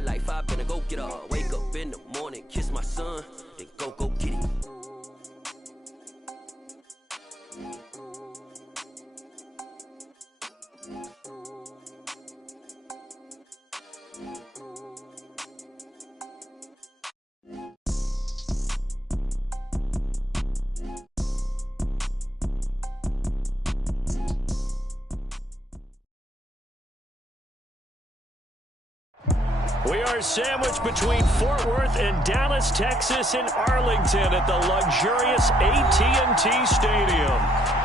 my life, I've been a go-getter. Wake up in the morning, kiss my son, then go get it. We are sandwiched between Fort Worth and Dallas, Texas, and Arlington at the luxurious AT&T Stadium.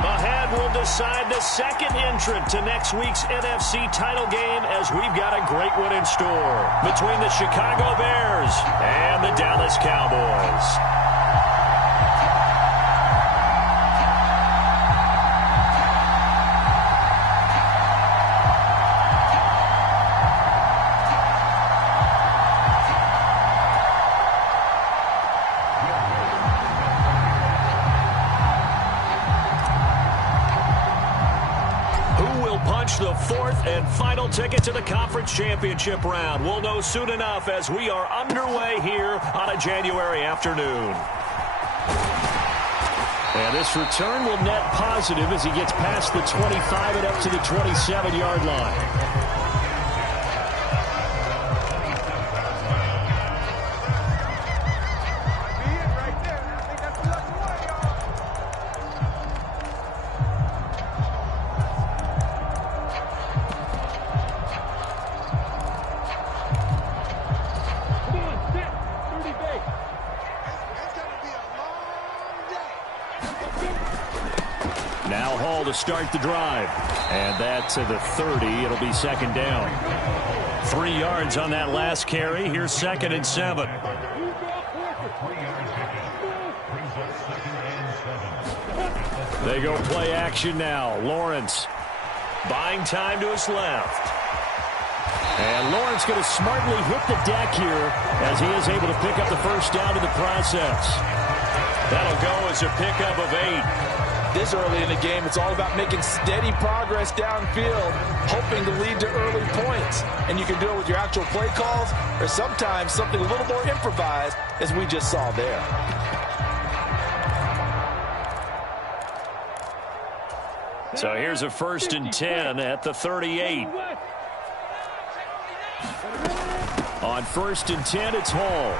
Ahead, we'll decide the second entrant to next week's NFC title game as we've got a great one in store between the Chicago Bears and the Dallas Cowboys. The fourth and final ticket to the conference championship round. We'll know soon enough as we are underway here on a January afternoon. And this return will net positive as he gets past the 25 and up to the 27-yard line. Now Hall to start the drive. And that's to the 30. It'll be second down. 3 yards on that last carry. Here's 2nd and 7. They go play action now. Lawrence buying time to his left. And Lawrence going to smartly hit the deck here as he is able to pick up the first down in the process. That'll go as a pickup of 8. This early in the game, it's all about making steady progress downfield, hoping to lead to early points. And you can do it with your actual play calls or sometimes something a little more improvised, as we just saw there. So here's a 1st and 10 at the 38. On 1st and 10, it's Hall.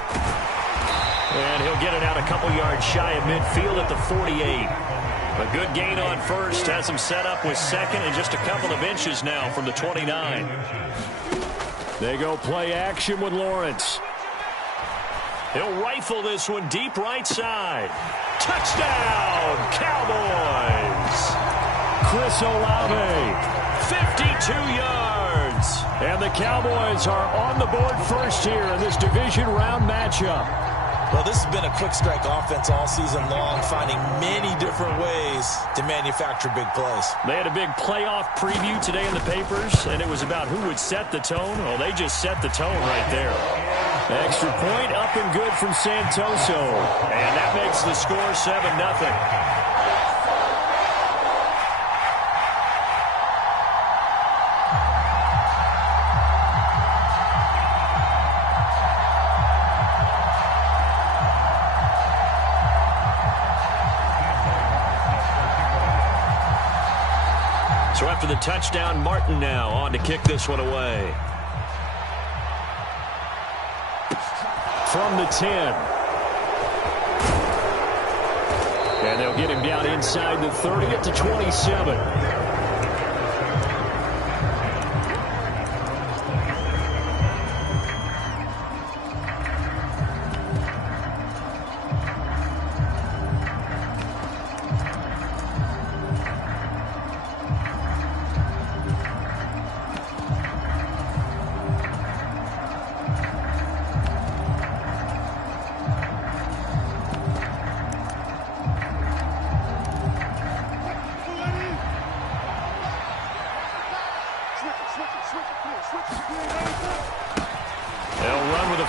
And he'll get it out a couple yards shy of midfield at the 48. A good gain on first has him set up with 2nd and just a couple of inches now from the 29. They go play action with Lawrence. He'll rifle this one deep right side. Touchdown, Cowboys! Chris Olave, 52 yards. And the Cowboys are on the board first here in this division round matchup. Well, this has been a quick strike offense all season long, finding many different ways to manufacture big plays. They had a big playoff preview today in the papers, and it was about who would set the tone. Well, they just set the tone right there. Extra point up and good from Santoso. And that makes the score 7-0. So after the touchdown, Martin now on to kick this one away. From the 10. And they'll get him down inside the 30 at the 27.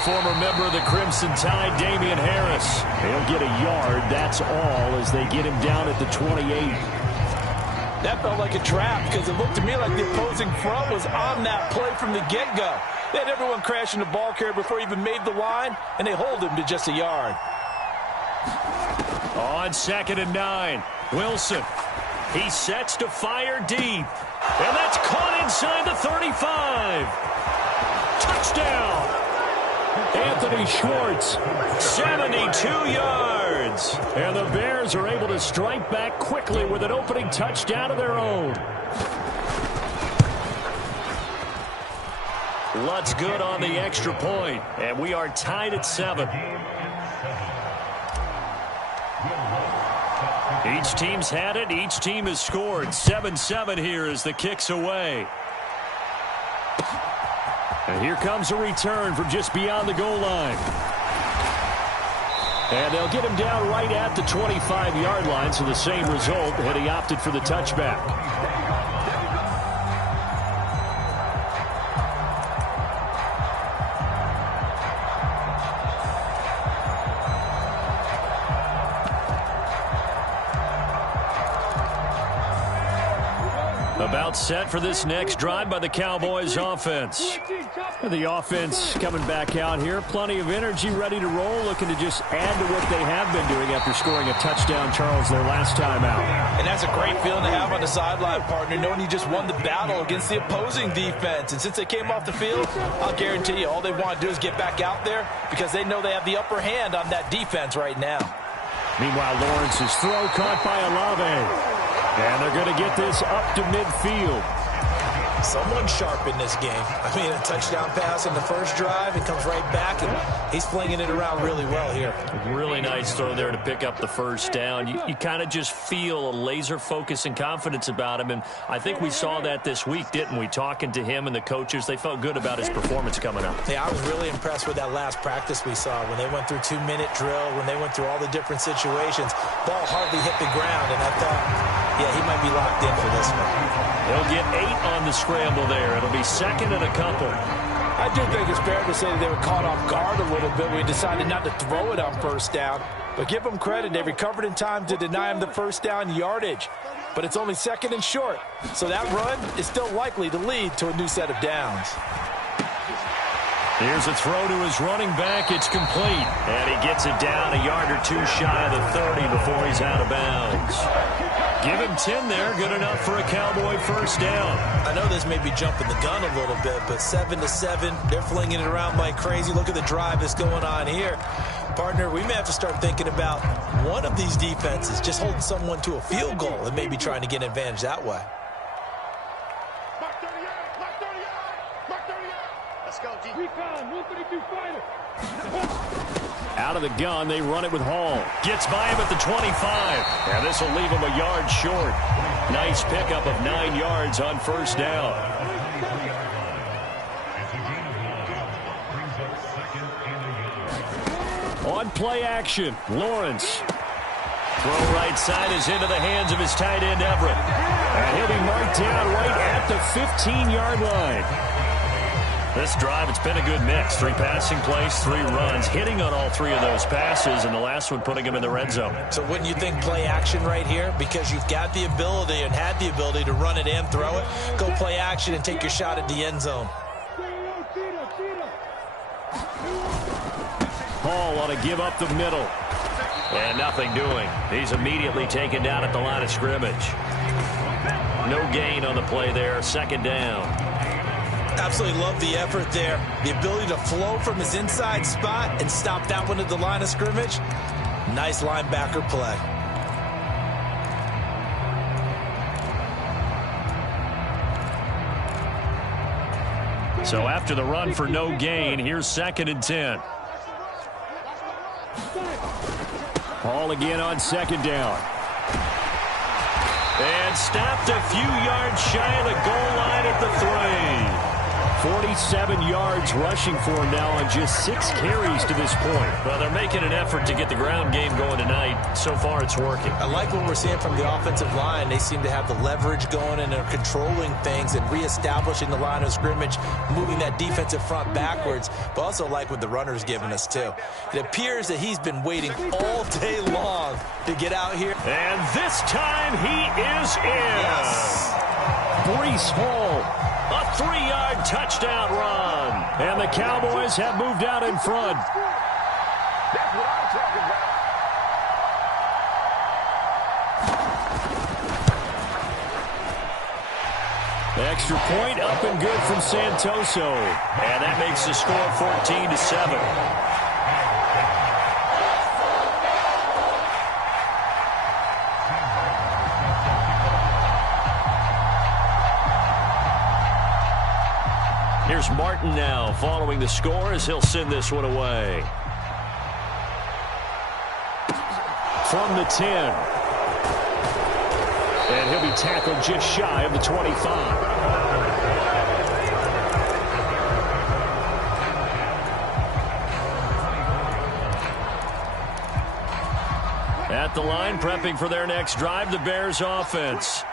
Former member of the Crimson Tide, Damian Harris. He'll get a yard, that's all, as they get him down at the 28. That felt like a trap because it looked to me like the opposing front was on that play from the get-go. They had everyone crashing the ball carrier before he even made the line, and they hold him to just a yard. On 2nd and 9, Wilson. He sets to fire deep. And that's caught inside the 35. Touchdown. Anthony Schwartz, 72 yards. And the Bears are able to strike back quickly with an opening touchdown of their own. Lutt's good on the extra point, and we are tied at 7. Each team's had it. Each team has scored. 7-7 here as the kick's away. And here comes a return from just beyond the goal line. And they'll get him down right at the 25-yard line, so the same result, and he opted for the touchback. About set for this next drive by the Cowboys offense. The offense coming back out here. Plenty of energy, ready to roll, looking to just add to what they have been doing after scoring a touchdown, Charles, their last time out. And that's a great feeling to have on the sideline, partner, knowing you just won the battle against the opposing defense. And since they came off the field, I'll guarantee you all they want to do is get back out there because they know they have the upper hand on that defense right now. Meanwhile, Lawrence's throw caught by Olave. And they're going to get this up to midfield. Someone sharp in this game. I mean, a touchdown pass in the first drive. It comes right back, and he's flinging it around really well here. Really nice throw there to pick up the first down. You kind of just feel a laser focus and confidence about him, and I think we saw that this week, didn't we? Talking to him and the coaches, they felt good about his performance coming up. Yeah, I was really impressed with that last practice we saw when they went through 2-minute drill, when they went through all the different situations. Ball hardly hit the ground, and I thought, yeah, he might be locked in for this one. They'll get 8 on the scramble there. It'll be 2nd and a couple. I do think it's fair to say that they were caught off guard a little bit. We decided not to throw it on first down. But give them credit. They recovered in time to deny him the first down yardage. But it's only 2nd and short. So that run is still likely to lead to a new set of downs. Here's a throw to his running back. It's complete. And he gets it down a yard or two shy of the 30 before he's out of bounds. Give him 10 there. Good enough for a Cowboy first down. I know this may be jumping the gun a little bit, but 7-7, they're flinging it around like crazy. Look at the drive that's going on here. Partner, we may have to start thinking about one of these defenses just holding someone to a field goal and maybe trying to get an advantage that way. Let's go, G. Recon, 132 fighter. Out of the gun, they run it with Hall. Gets by him at the 25. And this will leave him a yard short. Nice pickup of 9 yards on first down. On play action, Lawrence. Throw right side is into the hands of his tight end, Everett. And he'll be marked down right at the 15-yard line. This drive, it's been a good mix. 3 passing plays, 3 runs, hitting on all 3 of those passes, and the last one putting him in the red zone. So wouldn't you think play action right here? Because you've got the ability and had the ability to run it and throw it. Go play action and take your shot at the end zone. Hall ought to give up the middle. And nothing doing. He's immediately taken down at the line of scrimmage. No gain on the play there. 2nd down. Absolutely love the effort there. The ability to flow from his inside spot and stop that one at the line of scrimmage. Nice linebacker play. So after the run for no gain, here's 2nd and 10. Hall again on 2nd down. And stopped a few yards shy of the goal line at the 3. 47 yards rushing for him now on just 6 carries to this point. Well, they're making an effort to get the ground game going tonight. So far, it's working. I like what we're seeing from the offensive line. They seem to have the leverage going and they're controlling things and reestablishing the line of scrimmage, moving that defensive front backwards, but also like what the runner's giving us, too. It appears that he's been waiting all day long to get out here. And this time, he is in. Yes. Breece Hall. A 3-yard touchdown run. And the Cowboys have moved out in front. That's what I'm talking about. Extra point up and good from Santoso. And that makes the score 14-7. Here's Martin now following the score as he'll send this one away. From the 10. And he'll be tackled just shy of the 25. At the line, prepping for their next drive, the Bears offense.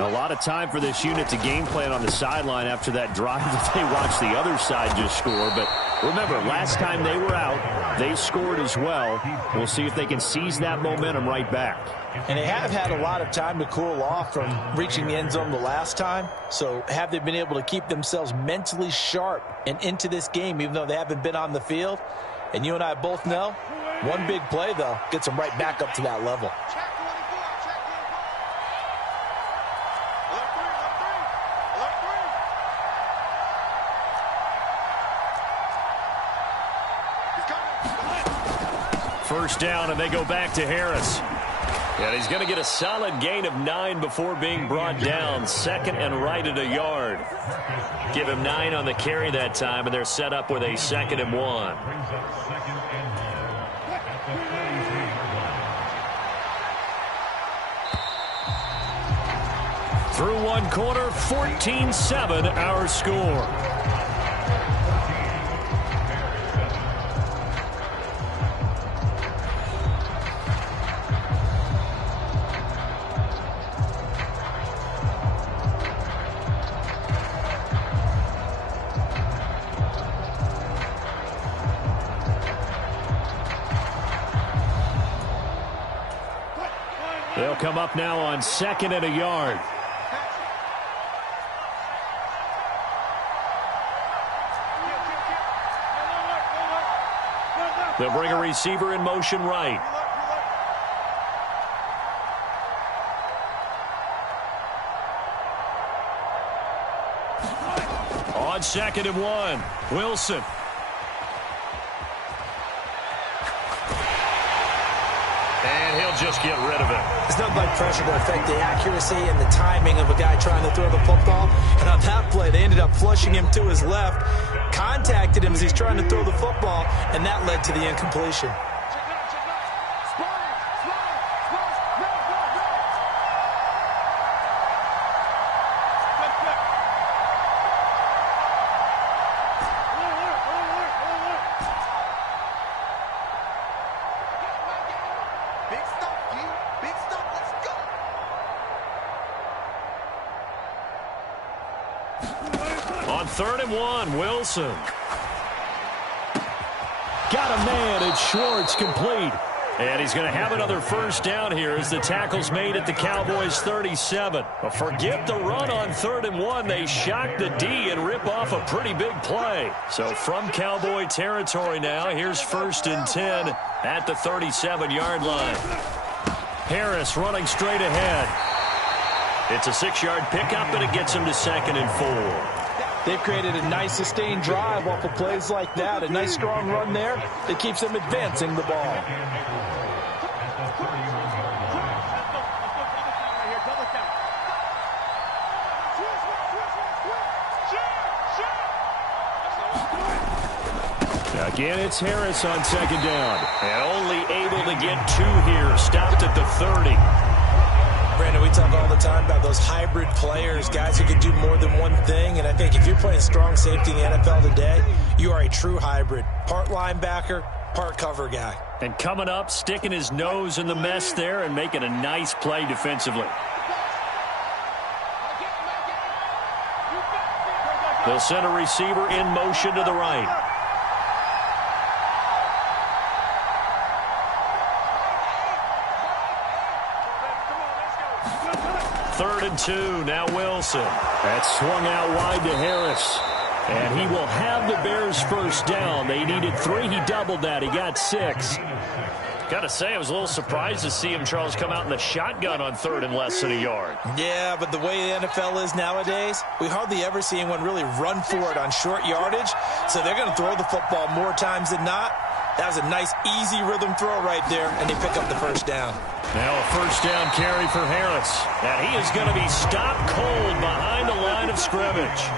A lot of time for this unit to game plan on the sideline after that drive that they watched the other side just score. But remember, last time they were out, they scored as well. We'll see if they can seize that momentum right back. And they have had a lot of time to cool off from reaching the end zone the last time. So have they been able to keep themselves mentally sharp and into this game, even though they haven't been on the field? And you and I both know, one big play, though, gets them right back up to that level. First down, and they go back to Harris. And he's going to get a solid gain of 9 before being brought down. Second and right at a yard. Give him 9 on the carry that time, and they're set up with a 2nd and 1. Through one quarter, 14-7 our score. They'll come up now on 2nd and a yard. They'll bring a receiver in motion right. On 2nd and 1, Wilson. And he'll just get rid of it. There's nothing like pressure to affect the accuracy and the timing of a guy trying to throw the football. And on that play, they ended up flushing him to his left, contacted him as he's trying to throw the football, and that led to the incompletion. On 3rd and 1, Wilson. Got a man, and Schwartz complete. And he's going to have another first down here as the tackle's made at the Cowboys' 37. But forget the run on 3rd and 1. They shock the D and rip off a pretty big play. So from Cowboy territory now, here's 1st and 10 at the 37-yard line. Harris running straight ahead. It's a 6-yard pickup, and it gets him to 2nd and 4. They've created a nice sustained drive off of plays like that. A nice strong run there that keeps them advancing the ball. Again, it's Harris on 2nd down. And only able to get 2 here. Stopped at the 30. Brandon, we talk all the time about those hybrid players, guys who can do more than one thing. And I think if you're playing strong safety in the NFL today, you are a true hybrid. Part linebacker, part cover guy. And coming up, sticking his nose in the mess there and making a nice play defensively. They'll send a receiver in motion to the right. 3rd and 2, now Wilson. That's swung out wide to Harris. And he will have the Bears first down. They needed 3. He doubled that. He got 6. Got to say, I was a little surprised to see him, Charles, come out in the shotgun on 3rd and less than a yard. Yeah, but the way the NFL is nowadays, we hardly ever see anyone really run for it on short yardage. So they're going to throw the football more times than not. That was a nice, easy rhythm throw right there, and they pick up the first down. Now a first down carry for Harris. And he is going to be stopped cold behind the line of scrimmage.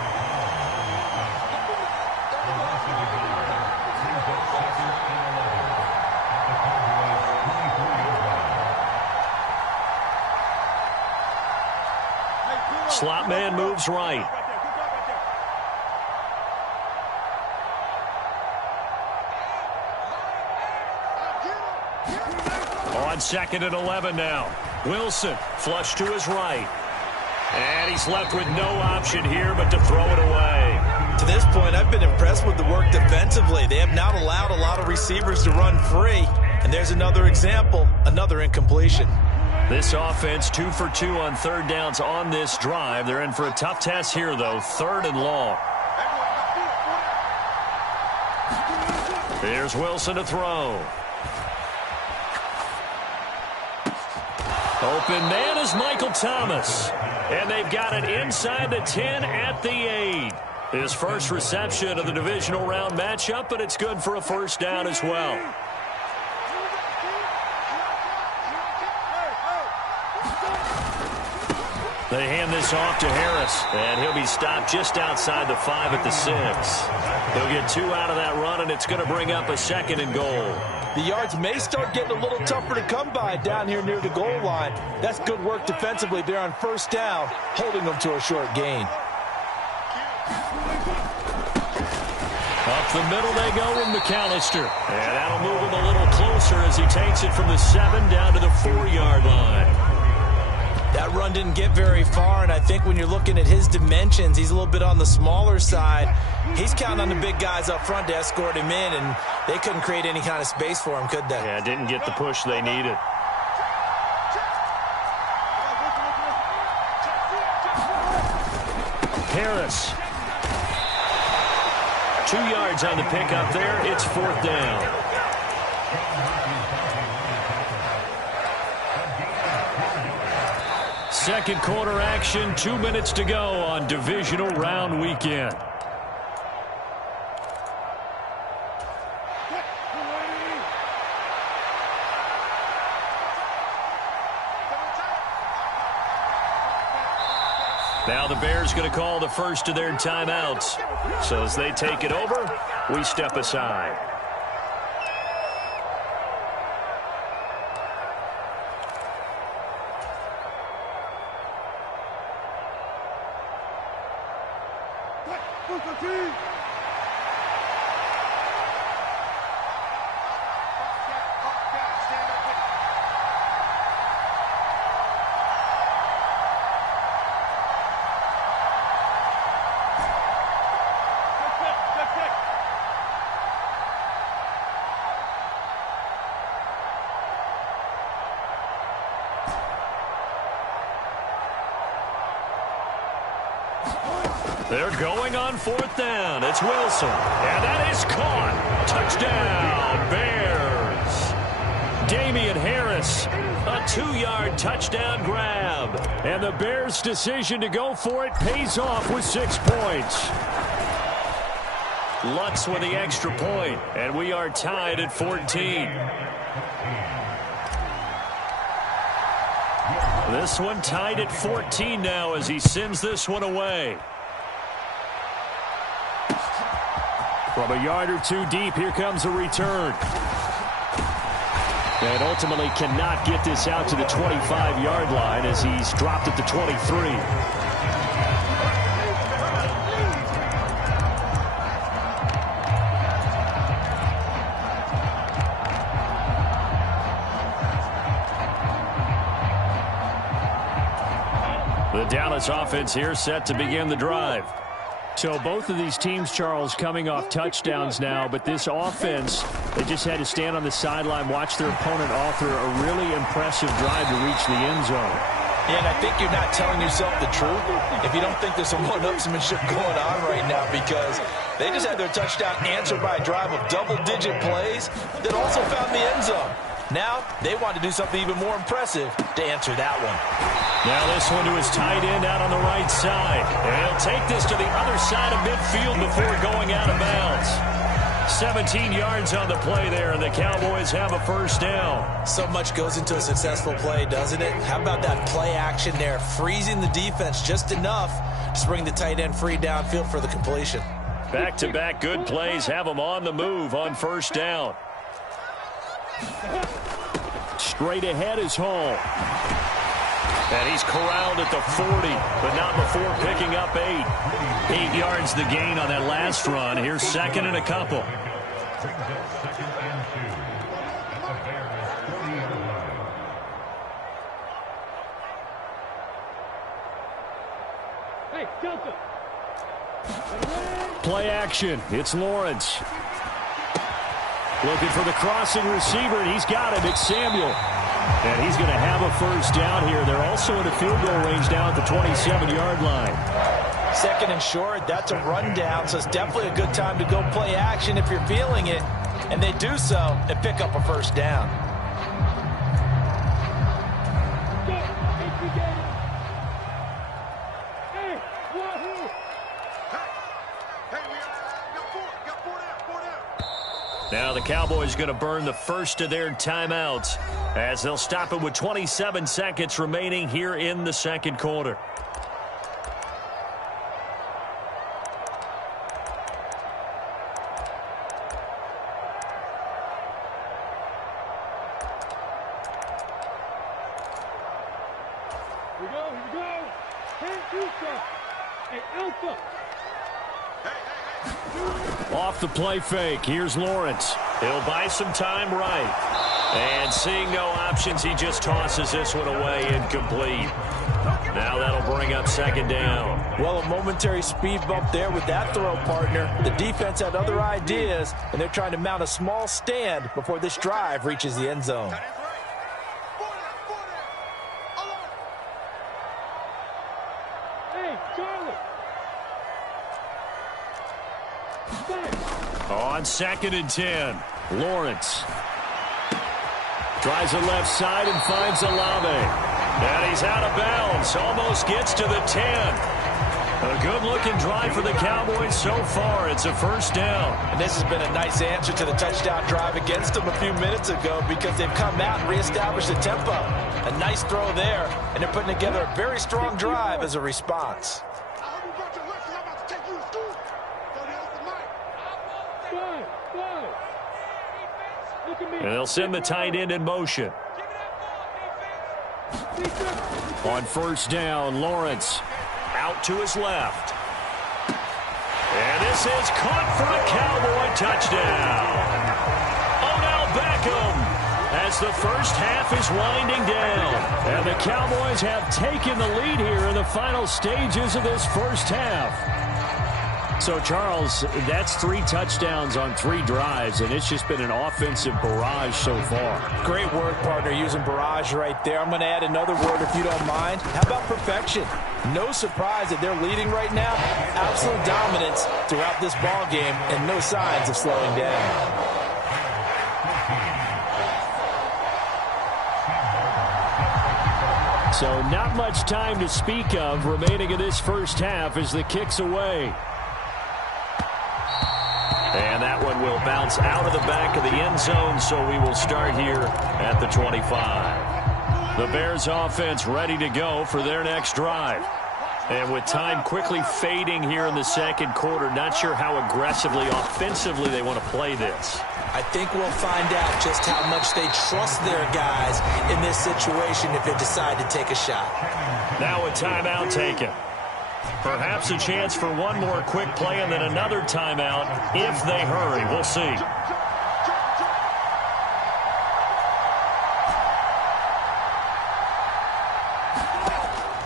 Slot man moves right. On 2nd and 11 now. Wilson flush to his right. And he's left with no option here but to throw it away. To this point, I've been impressed with the work defensively. They have not allowed a lot of receivers to run free. And there's another example, another incompletion. This offense 2 for 2 on 3rd downs on this drive. They're in for a tough test here, though. 3rd and long. Here's Wilson to throw. Open man is Michael Thomas. And they've got it inside the 10 at the 8. His first reception of the divisional round matchup, but it's good for a first down as well. They hand this off to Harris, and he'll be stopped just outside the 5 at the 6. He'll get 2 out of that run, and it's going to bring up a 2nd and goal. The yards may start getting a little tougher to come by down here near the goal line. That's good work defensively there on first down, holding them to a short gain. Up the middle they go with McAllister. And that'll move him a little closer as he takes it from the 7 down to the 4-yard line. That run didn't get very far, and I think when you're looking at his dimensions, he's a little bit on the smaller side. He's counting on the big guys up front to escort him in, and they couldn't create any kind of space for him, could they? Yeah, didn't get the push they needed. Harris. 2 yards on the pickup there. It's 4th down. Second quarter action, 2 minutes to go on divisional round weekend. Now the Bears going to call the first of their timeouts. So as they take it over, we step aside. They're going on 4th down. It's Wilson. And that is caught. Touchdown, Bears. Damian Harris, a 2-yard touchdown grab. And the Bears' decision to go for it pays off with 6 points. Lutz with the extra point. And we are tied at 14. This one tied at 14 now as he sends this one away. From a yard or 2 deep, here comes a return. And ultimately cannot get this out to the 25-yard line as he's dropped at the 23. The Dallas offense here set to begin the drive. So both of these teams, Charles, coming off touchdowns now, but this offense, they just had to stand on the sideline, watch their opponent author a really impressive drive to reach the end zone. Yeah, and I think you're not telling yourself the truth if you don't think there's some one-upsmanship going on right now, because they just had their touchdown answered by a drive of double-digit plays that also found the end zone. Now they want to do something even more impressive to answer that one. Now this one to his tight end out on the right side. And he'll take this to the other side of midfield before going out of bounds. 17 yards on the play there, and the Cowboys have a first down. So much goes into a successful play, doesn't it? How about that play action there, freezing the defense just enough to bring the tight end free downfield for the completion. Back-to-back good plays have them on the move on first down. Straight ahead is Hall. And he's corralled at the 40, but not before picking up 8. 8 yards the gain on that last run. Here's second and a couple. Hey, Delta. Play action. It's Lawrence. Looking for the crossing receiver, and he's got it. It's Samuel. And he's going to have a first down here. They're also in the field goal range now at the 27-yard line. Second and short, that's a rundown, so it's definitely a good time to go play action if you're feeling it. And they do so and pick up a first down. Now the Cowboys going to burn the first of their timeouts as they'll stop it with 27 seconds remaining here in the second quarter. Here we go. Hey, Alpha. Off the play fake, here's Lawrence. He'll buy some time right. And seeing no options, he just tosses this one away incomplete. Now that'll bring up second down. Well, a momentary speed bump there with that throw, partner. The defense had other ideas, and they're trying to mount a small stand before this drive reaches the end zone. Hey, Charlie. On second and 10, Lawrence tries the left side and finds Olave. And he's out of bounds, almost gets to the 10. A good-looking drive for the Cowboys so far. It's a first down. And this has been a nice answer to the touchdown drive against them a few minutes ago, because they've come out and reestablished the tempo. A nice throw there, and they're putting together a very strong drive as a response. And they'll send the tight end in motion. On first down, Lawrence out to his left. And this is caught for a Cowboy touchdown. Odell Beckham as the first half is winding down. And the Cowboys have taken the lead here in the final stages of this first half. So, Charles, that's 3 touchdowns on 3 drives, and it's just been an offensive barrage so far. Great word, partner, using barrage right there. I'm going to add another word if you don't mind. How about perfection? No surprise that they're leading right now. Absolute dominance throughout this ball game, and no signs of slowing down. So not much time to speak of remaining in this first half as the kick's away. And that one will bounce out of the back of the end zone, so we will start here at the 25. The Bears offense ready to go for their next drive. And with time quickly fading here in the second quarter, not sure how aggressively, offensively they want to play this. I think we'll find out just how much they trust their guys in this situation if they decide to take a shot. Now a timeout taken. Perhaps a chance for one more quick play and then another timeout if they hurry. We'll see.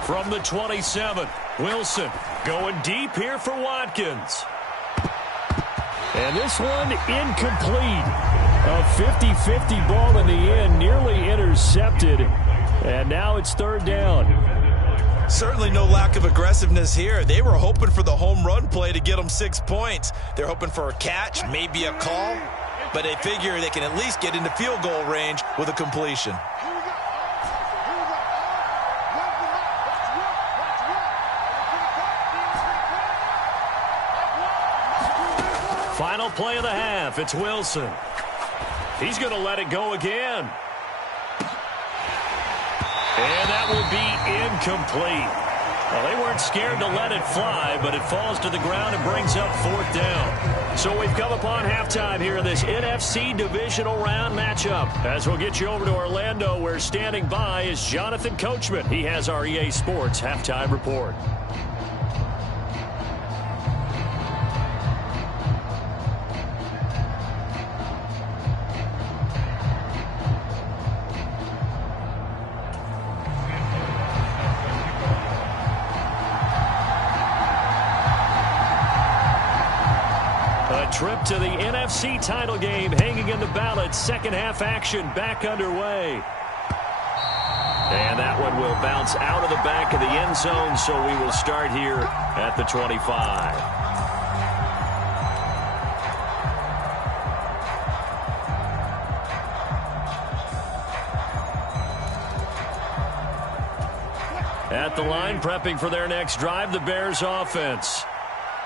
From the 27, Wilson going deep here for Watkins. And this one incomplete. A 50-50 ball in the end, nearly intercepted. And now it's third down. Certainly no lack of aggressiveness here. They were hoping for the home run play to get them 6 points. They're hoping for a catch, maybe a call, but they figure they can at least get into field goal range with a completion. Final play of the half. It's Wilson. He's going to let it go again. And that will be incomplete. Well, they weren't scared to let it fly, but it falls to the ground and brings up fourth down. So we've come upon halftime here in this NFC divisional round matchup. As we'll get you over to Orlando, where standing by is Jonathan Coachman. He has our EA Sports halftime report. Trip to the NFC title game hanging in the balance. Second half action back underway. And that one will bounce out of the back of the end zone, so we will start here at the 25. At the line, prepping for their next drive, the Bears offense.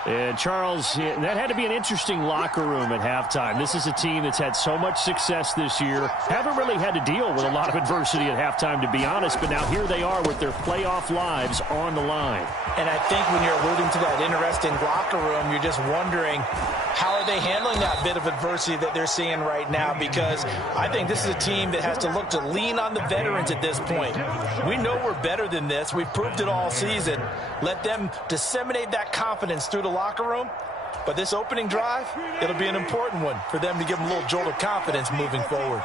And, Charles, that had to be an interesting locker room at halftime. This is a team that's had so much success this year. Haven't really had to deal with a lot of adversity at halftime, to be honest. But now here they are with their playoff lives on the line. And I think when you're alluding to that interesting locker room, you're just wondering, how are they handling that bit of adversity that they're seeing right now? Because I think this is a team that has to look to lean on the veterans at this point. We know we're better than this. We've proved it all season. Let them disseminate that confidence through the locker room. But this opening drive, it'll be an important one for them to give them a little jolt of confidence moving forward.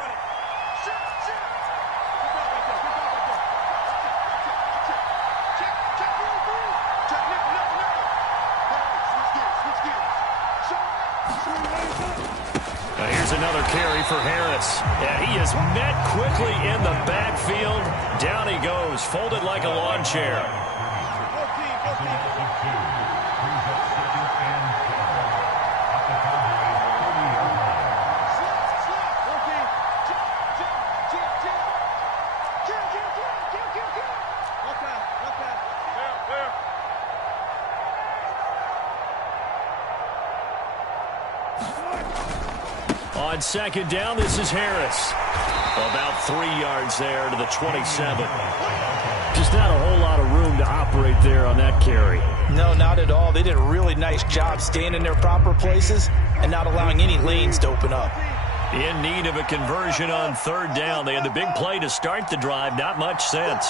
Here's another carry for Harris. And he is met quickly in the backfield. Down he goes, folded like a lawn chair. On second down, this is Harris. About 3 yards there to the 27. Just not a whole lot of room to operate there on that carry. No, not at all. They did a really nice job staying in their proper places and not allowing any lanes to open up. In need of a conversion on third down. They had the big play to start the drive. Not much sense.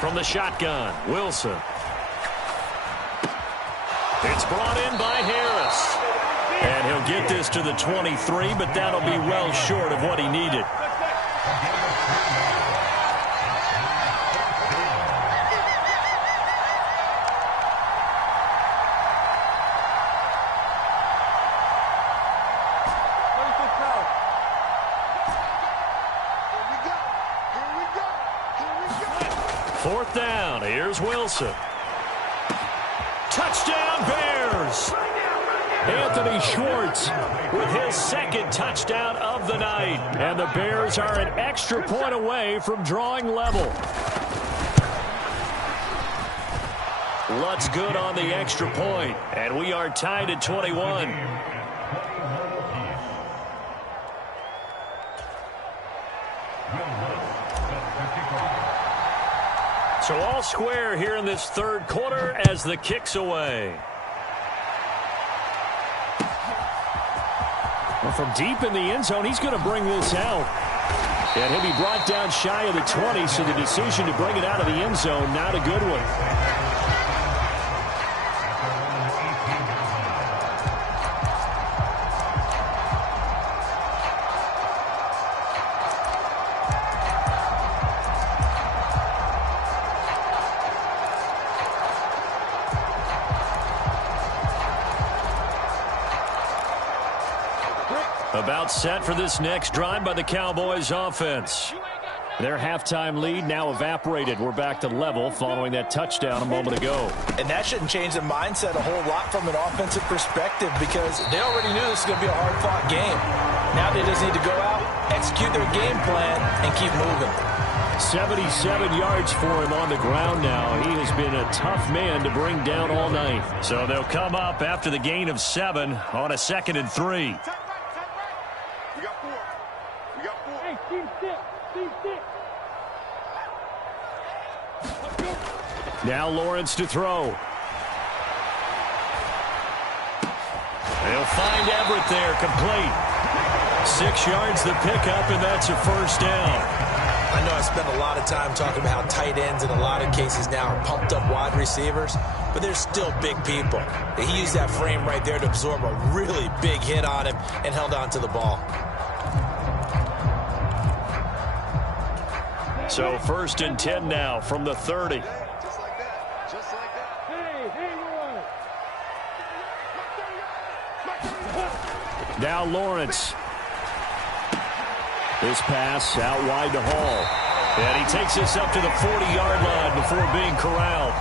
From the shotgun, Wilson. It's brought in by Harris. And he'll get this to the 23, but that'll be well short of what he needed. Fourth down, here's Wilson. Touchdown, Bears! Anthony Schwartz with his second touchdown of the night. And the Bears are an extra point away from drawing level. Lutz good on the extra point. And we are tied at 21. So all square here in this third quarter as the kick's away. Well, from deep in the end zone, he's going to bring this out. And he'll be brought down shy of the 20, so the decision to bring it out of the end zone, not a good one. About set for this next drive by the Cowboys offense. Their halftime lead now evaporated. We're back to level following that touchdown a moment ago. And that shouldn't change the mindset a whole lot from an offensive perspective because they already knew this was going to be a hard-fought game. Now they just need to go out, execute their game plan, and keep moving. 77 yards for him on the ground now. He has been a tough man to bring down all night. So they'll come up after the gain of 7 on a 2nd and 3. Now Lawrence to throw. They'll find Everett there, complete. 6 yards the pickup, and that's a first down. I know I spent a lot of time talking about how tight ends in a lot of cases now are pumped up wide receivers, but they're still big people. He used that frame right there to absorb a really big hit on him and held on to the ball. So 1st and 10 now from the 30. Now Lawrence. This pass out wide to Hall. And he takes us up to the 40-yard line before being corralled.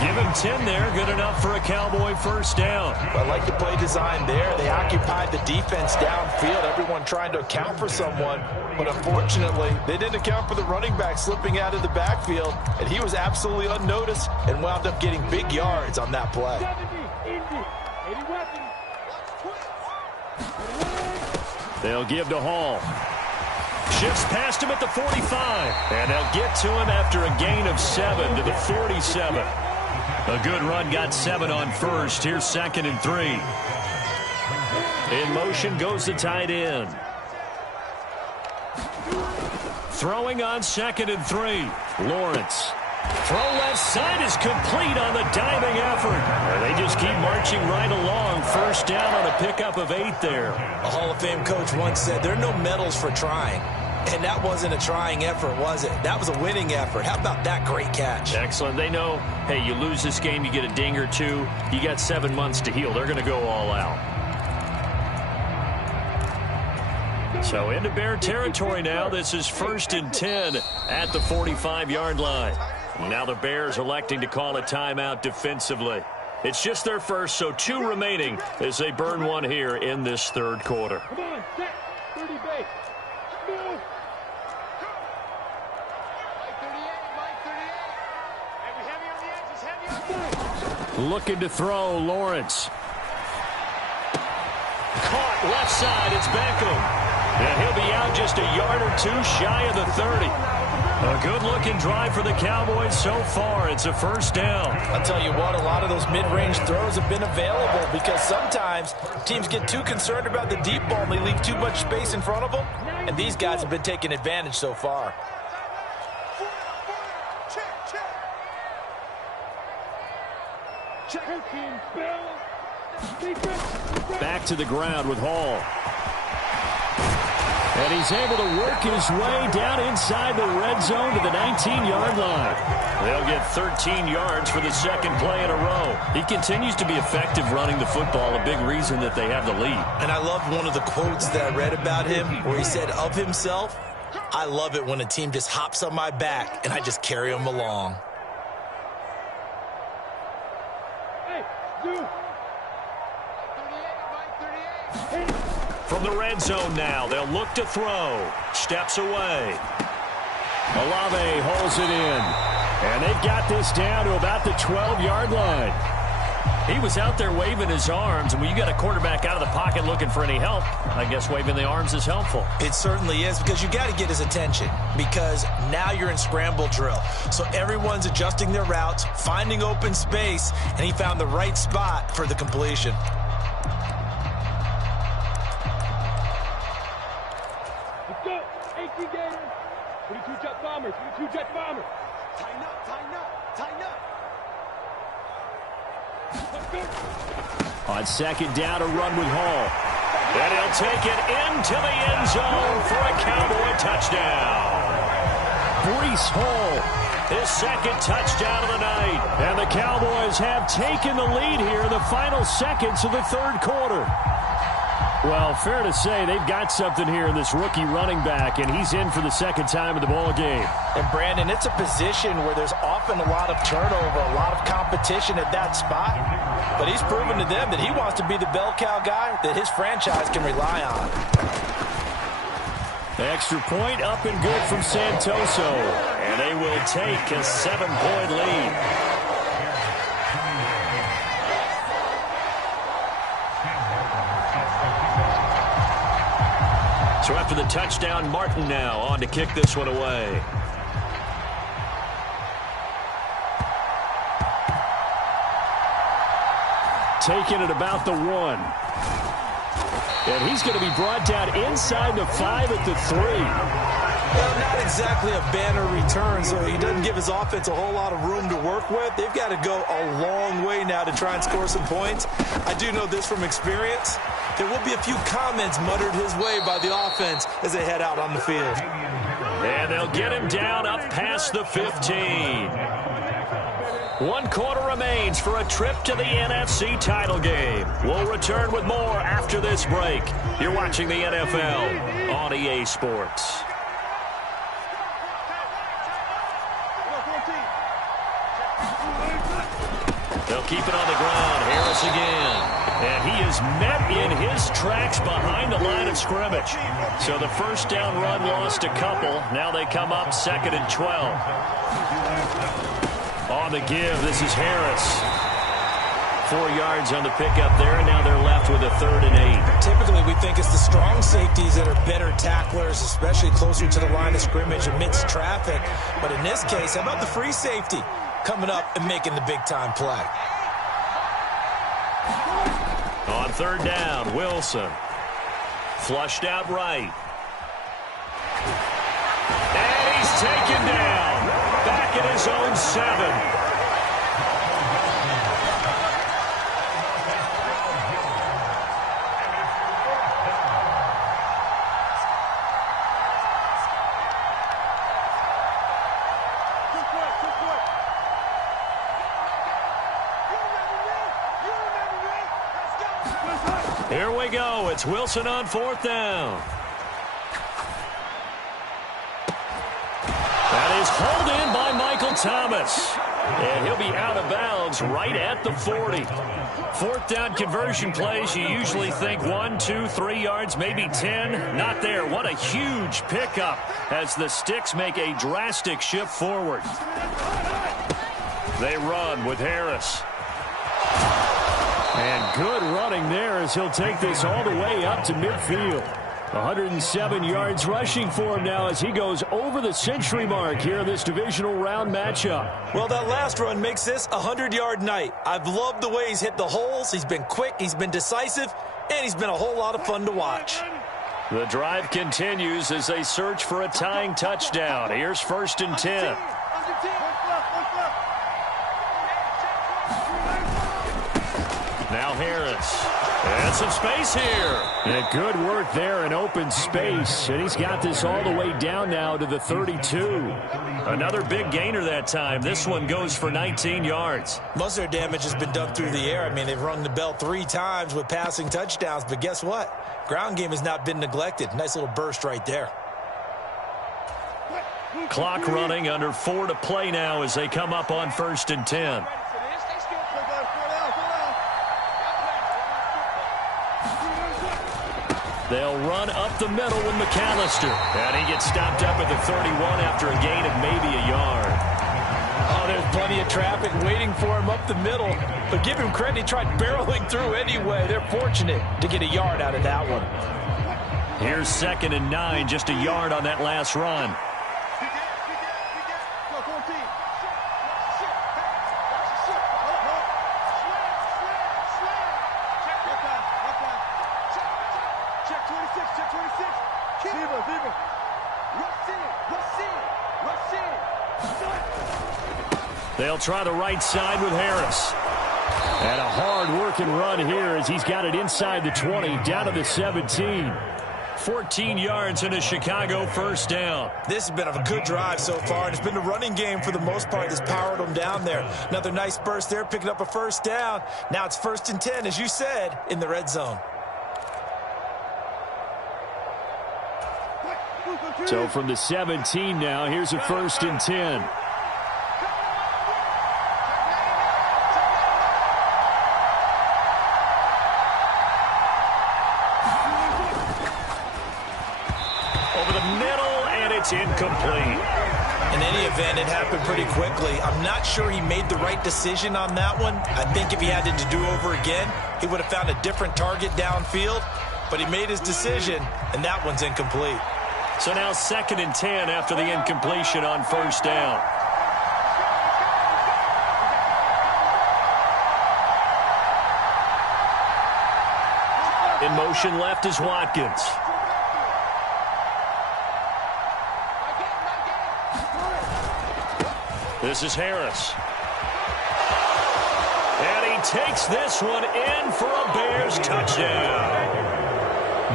Give him 10 there. Good enough for a Cowboy first down. I like the play design there. They occupied the defense downfield. Everyone trying to account for someone. But unfortunately, they didn't account for the running back slipping out of the backfield. And he was absolutely unnoticed and wound up getting big yards on that play. They'll give to Hall. Shifts past him at the 45. And they'll get to him after a gain of 7 to the 47. A good run got 7 on first. Here's 2nd and 3. In motion goes the tight end. Throwing on 2nd and 3. Lawrence. Throw left side is complete on the diving effort. They just keep marching right along. First down on a pickup of 8 there. A Hall of Fame coach once said there are no medals for trying. And that wasn't a trying effort, was it? That was a winning effort. How about that great catch? Excellent. They know, hey, you lose this game, you get a ding or two. You got 7 months to heal. They're going to go all out. So into Bear territory now. This is 1st and 10 at the 45-yard line. Now the Bears electing to call a timeout defensively. It's just their first, so 2 remaining as they burn one here in this 3rd quarter. Come on, set. 30 base. Move. Looking to throw, Lawrence. Caught left side, it's Beckham. And he'll be out just a yard or 2 shy of the 30. A good-looking drive for the Cowboys so far. It's a first down. I'll tell you what, a lot of those mid-range throws have been available because sometimes teams get too concerned about the deep ball and they leave too much space in front of them. And these guys have been taking advantage so far. Back to the ground with Hall. And he's able to work his way down inside the red zone to the 19-yard line. They'll get 13 yards for the 2nd play in a row. He continues to be effective running the football, a big reason that they have the lead. And I love one of the quotes that I read about him where he said of himself, I love it when a team just hops on my back and I just carry them along. From the red zone now, they'll look to throw. Steps away. Olave holds it in. And they've got this down to about the 12-yard line. He was out there waving his arms, and when you got a quarterback out of the pocket looking for any help, I guess waving the arms is helpful. It certainly is, because you got to get his attention, because now you're in scramble drill. So everyone's adjusting their routes, finding open space, and he found the right spot for the completion. Let's go. 18 Gators. 22 jet bombers. 22 jet bombers. Tighten up, tighten up, tighten up. On 2nd down, a run with Hall. And he'll take it into the end zone for a Cowboy touchdown. Breece Hall, his 2nd touchdown of the night. And the Cowboys have taken the lead here in the final seconds of the 3rd quarter. Well, fair to say they've got something here in this rookie running back, and he's in for the second time in the ball game. And, Brandon, it's a position where there's often a lot of turnover, a lot of competition at that spot. But he's proven to them that he wants to be the bell cow guy that his franchise can rely on. Extra point up and good from Santoso, and they will take a 7-point lead. So after the touchdown, Martin now on to kick this one away. Taking it about the 1. And he's going to be brought down inside the 5 at the 3. Well, not exactly a banner return, so he doesn't give his offense a whole lot of room to work with. They've got to go a long way now to try and score some points. I do know this from experience. There will be a few comments muttered his way by the offense as they head out on the field. And they'll get him down up past the 15. 1 quarter remains for a trip to the NFC title game. We'll return with more after this break. You're watching the NFL on EA Sports. They'll keep it on the ground. Harris again. And he is met in his tracks behind the line of scrimmage. So the first down run lost a couple. Now they come up 2nd and 12. On the give, this is Harris. 4 yards on the pickup there, and now they're left with a 3rd and 8. Typically, we think it's the strong safeties that are better tacklers, especially closer to the line of scrimmage amidst traffic. But in this case, how about the free safety coming up and making the big-time play? On 3rd down, Wilson. Flushed out right. And he's taken down. Back at his own 7. Here we go. It's Wilson on 4th down. That is hauled in by Michael Thomas. And he'll be out of bounds right at the 40. 4th down conversion plays, you usually think 1, 2, 3 yards, maybe 10. Not there. What a huge pickup as the Sticks make a drastic shift forward. They run with Harris. And good running there as he'll take this all the way up to midfield. 107 yards rushing for him now as he goes over the century mark here in this divisional round matchup. Well, that last run makes this a 100-yard night. I've loved the way he's hit the holes. He's been quick, he's been decisive, and he's been a whole lot of fun to watch. The drive continues as they search for a tying touchdown. Here's 1st and 10. Now Harris. And some space here. And good work there in open space. And he's got this all the way down now to the 32. Another big gainer that time. This one goes for 19 yards. Most of their damage has been done through the air. I mean, they've rung the bell 3 times with passing touchdowns. But guess what? Ground game has not been neglected. Nice little burst right there. Clock running, under 4 to play now as they come up on 1st and 10. They'll run up the middle with McAllister. And he gets stopped up at the 31 after a gain of maybe a yard. Oh, there's plenty of traffic waiting for him up the middle. But give him credit, he tried barreling through anyway. They're fortunate to get a yard out of that one. Here's 2nd and 9, just a yard on that last run. They'll try the right side with Harris. And a hard-working run here as he's got it inside the 20, down to the 17. 14 yards and a Chicago 1st down. This has been a good drive so far, and it's been the running game for the most part that's powered them down there. Another nice burst there, picking up a 1st down. Now it's 1st and 10, as you said, in the red zone. So from the 17 now, here's a 1st and 10. Over the middle, and it's incomplete. In any event, it happened pretty quickly. I'm not sure he made the right decision on that one. I think if he had it to do over again, he would have found a different target downfield. But he made his decision, and that one's incomplete. So now 2nd and 10 after the incompletion on 1st down. In motion left is Watkins. This is Harris. And he takes this one in for a Bears touchdown.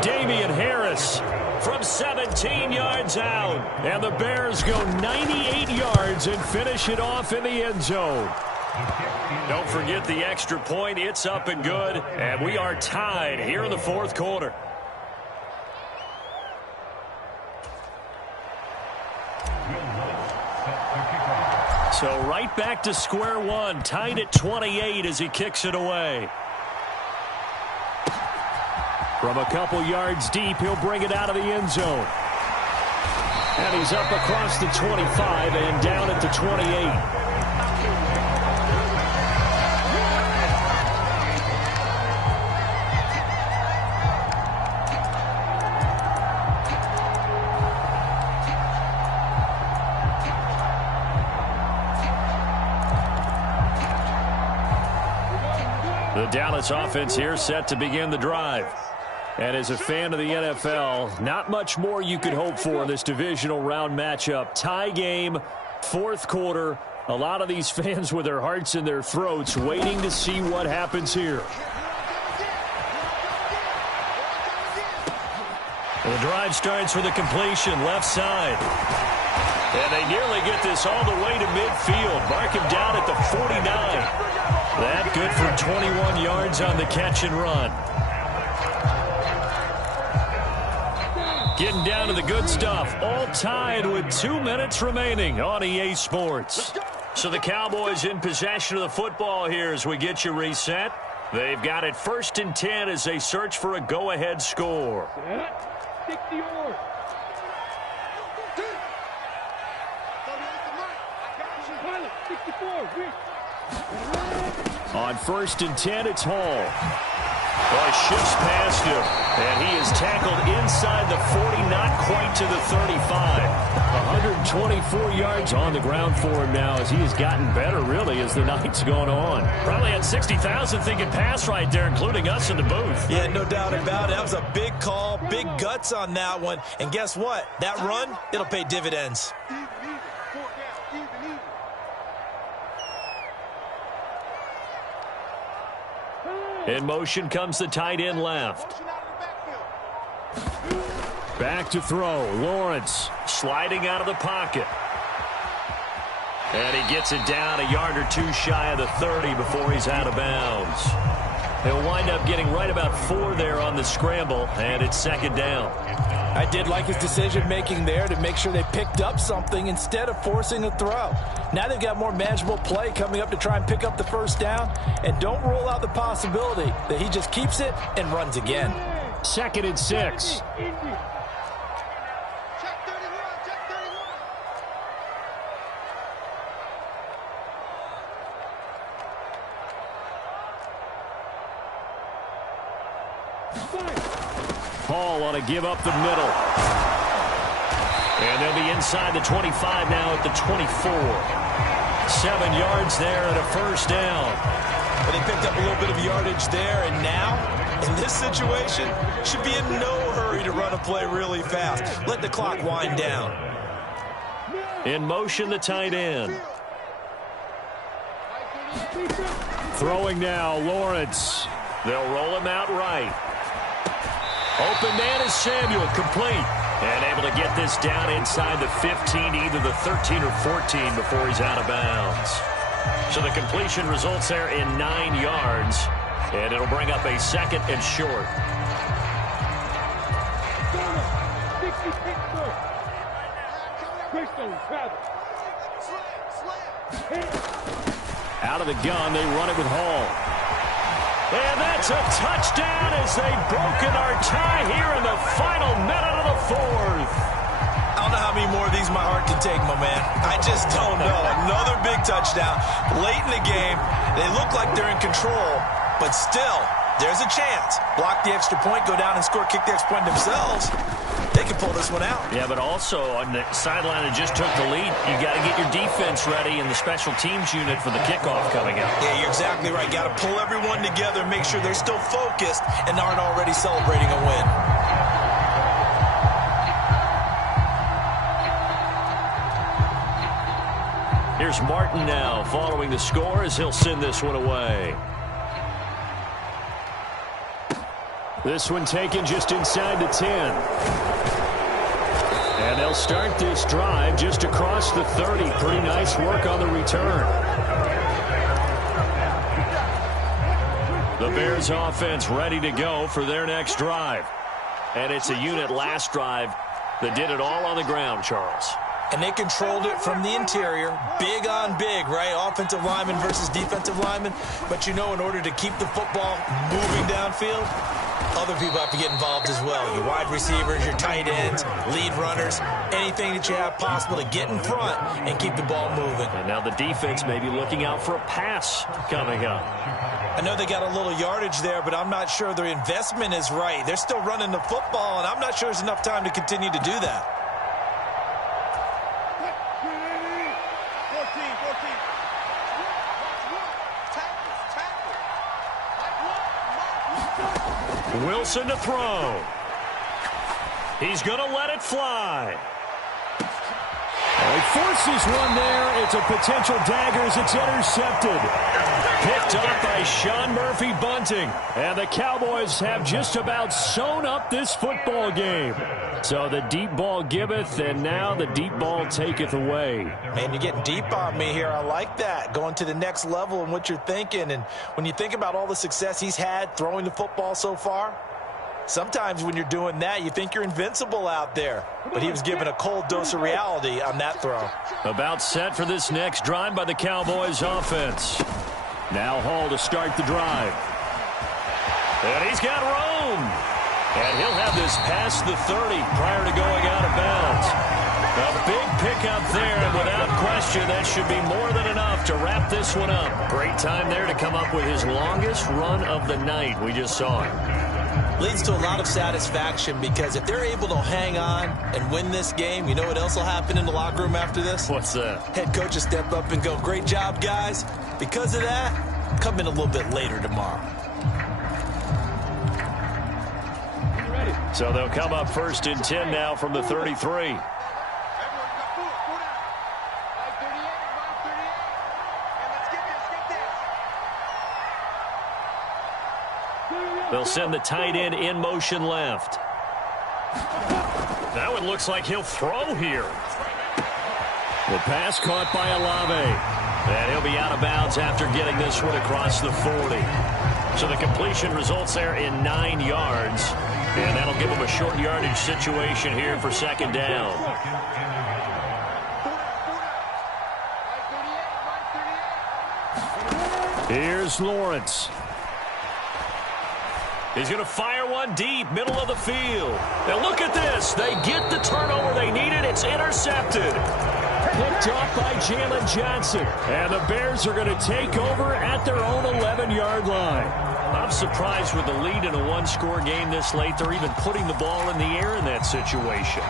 Damian Harris from 17 yards out. And the Bears go 98 yards and finish it off in the end zone. Don't forget the extra point. It's up and good. And we are tied here in the 4th quarter. So right back to square one, tied at 28 as he kicks it away. From a couple yards deep, he'll bring it out of the end zone. And he's up across the 25 and down at the 28. The Dallas offense here set to begin the drive. And as a fan of the NFL, not much more you could hope for in this divisional round matchup. Tie game, 4th quarter. A lot of these fans with their hearts in their throats waiting to see what happens here. The drive starts with a completion left side. And they nearly get this all the way to midfield. Mark him down at the 49. That good for 21 yards on the catch and run. Getting down to the good stuff. All tied with 2 minutes remaining on EA Sports. So the Cowboys in possession of the football here as we get you reset. They've got it 1st and 10 as they search for a go-ahead score. 60 yards. Pilot, 64. On 1st and 10, it's Hall. Well, he shifts past him, and he is tackled inside the 40, not quite to the 35. 124 yards on the ground for him now as he has gotten better, really, as the night's gone on. Probably had 60,000 thinking pass right there, including us in the booth. Yeah, no doubt about it. That was a big call, big guts on that one. And guess what? That run, it'll pay dividends. In motion comes the tight end left. Back to throw. Lawrence sliding out of the pocket. And he gets it down a yard or two shy of the 30 before he's out of bounds. He'll wind up getting right about 4 there on the scramble, and it's 2nd down. I did like his decision-making there to make sure they picked up something instead of forcing a throw. Now they've got more manageable play coming up to try and pick up the 1st down, and don't rule out the possibility that he just keeps it and runs again. 2nd and 6. Hall on a give up the middle. And they'll be inside the 25 now at the 24. 7 yards there and a 1st down. But they picked up a little bit of yardage there, and now, in this situation, should be in no hurry to run a play really fast. Let the clock wind down. In motion, the tight end. Throwing now, Lawrence. They'll roll him out right. Open man is Samuel, complete. And able to get this down inside the 15, either the 13 or 14 before he's out of bounds. So the completion results there in 9 yards. And it'll bring up a 2nd and short. Greystone, travel. Out of the gun, they run it with Hall. And that's a touchdown as they've broken our tie here in the final minute of the fourth. I don't know how many more of these my heart can take, my man. I just don't know. Another big touchdown late in the game. They look like they're in control, but still, there's a chance. Block the extra point, go down and score, kick the extra point themselves. They can pull this one out. Yeah, but also on the sideline that just took the lead, you got to get your defense ready in the special teams unit for the kickoff coming up. Yeah, you're exactly right. Got to pull everyone together, make sure they're still focused and aren't already celebrating a win. Here's Martin now following the score as he'll send this one away. This one taken just inside the 10. And they'll start this drive just across the 30. Pretty nice work on the return. The Bears offense ready to go for their next drive. And it's a unit last drive that did it all on the ground, Charles. And they controlled it from the interior. Big on big, right? Offensive lineman versus defensive lineman. But you know, in order to keep the football moving downfield, other people have to get involved as well. Your wide receivers, your tight ends, lead runners, anything that you have possible to get in front and keep the ball moving. And now the defense may be looking out for a pass coming up. I know they got a little yardage there, but I'm not sure their investment is right. They're still running the football, and I'm not sure there's enough time to continue to do that. Wilson to throw. He's going to let it fly. He forces one there. It's a potential dagger as it's intercepted. Picked up by Sean Murphy Bunting. And the Cowboys have just about sewn up this football game. So the deep ball giveth, and now the deep ball taketh away. Man, you're getting deep on me here. I like that. Going to the next level in what you're thinking. And when you think about all the success he's had throwing the football so far, sometimes when you're doing that, you think you're invincible out there. But he was given a cold dose of reality on that throw. About set for this next drive by the Cowboys offense. Now Hall to start the drive. And he's got room. And he'll have this past the 30 prior to going out of bounds. A big pickup there, and without question, that should be more than enough to wrap this one up. Great time there to come up with his longest run of the night. We just saw it. Leads to a lot of satisfaction because if they're able to hang on and win this game, you know what else will happen in the locker room after this? What's that? Head coach will step up and go, great job, guys. Because of that, come in a little bit later tomorrow. So they'll come up first and 10 now from the 33. They'll send the tight end in motion left. That one looks like he'll throw here. The pass caught by Olave. And he'll be out of bounds after getting this one across the 40. So the completion results there in 9 yards. And that'll give him a short yardage situation here for second down. Here's Lawrence. He's going to fire one deep, middle of the field. Now look at this. They get the turnover they needed. It's intercepted. Picked off by Jalen Johnson. And the Bears are going to take over at their own 11-yard line. I'm surprised with the lead in a one-score game this late. They're even putting the ball in the air in that situation.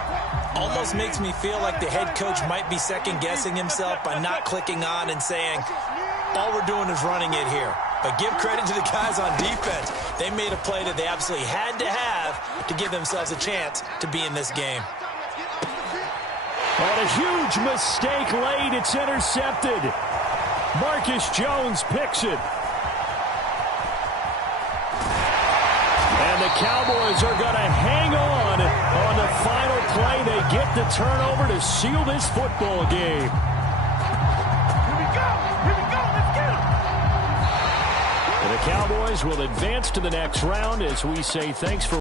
Almost makes me feel like the head coach might be second-guessing himself by not clicking on and saying, all we're doing is running it here. But give credit to the guys on defense. They made a play that they absolutely had to have to give themselves a chance to be in this game. And a huge mistake late. It's intercepted. Marcus Jones picks it. And the Cowboys are going to hang on the final play. They get the turnover to seal this football game. The Cowboys will advance to the next round as we say thanks for